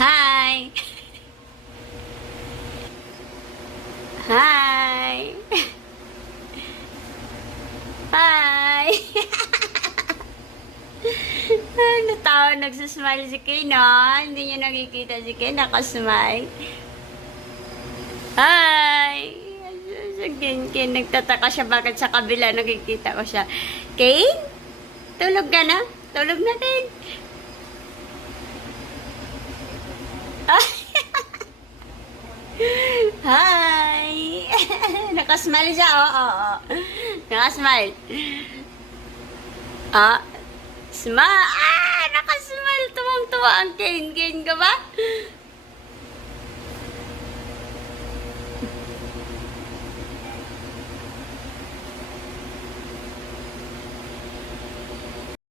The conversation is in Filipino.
Hi! Hi! Hi! Natawa, nagsasmile si Kay, no? Hindi niyo nakikita si Kay, nakasmile. Hi! Kay, nagtataka siya bakit sa kabila nakikita ko siya. Kay? Tulog ka na? Tulog na, Kay. Hi! Nakasmile siya, oo. Nakasmile. Smile! Nakasmile. Tuwang-tuwa ang Kane. Kane ka ba?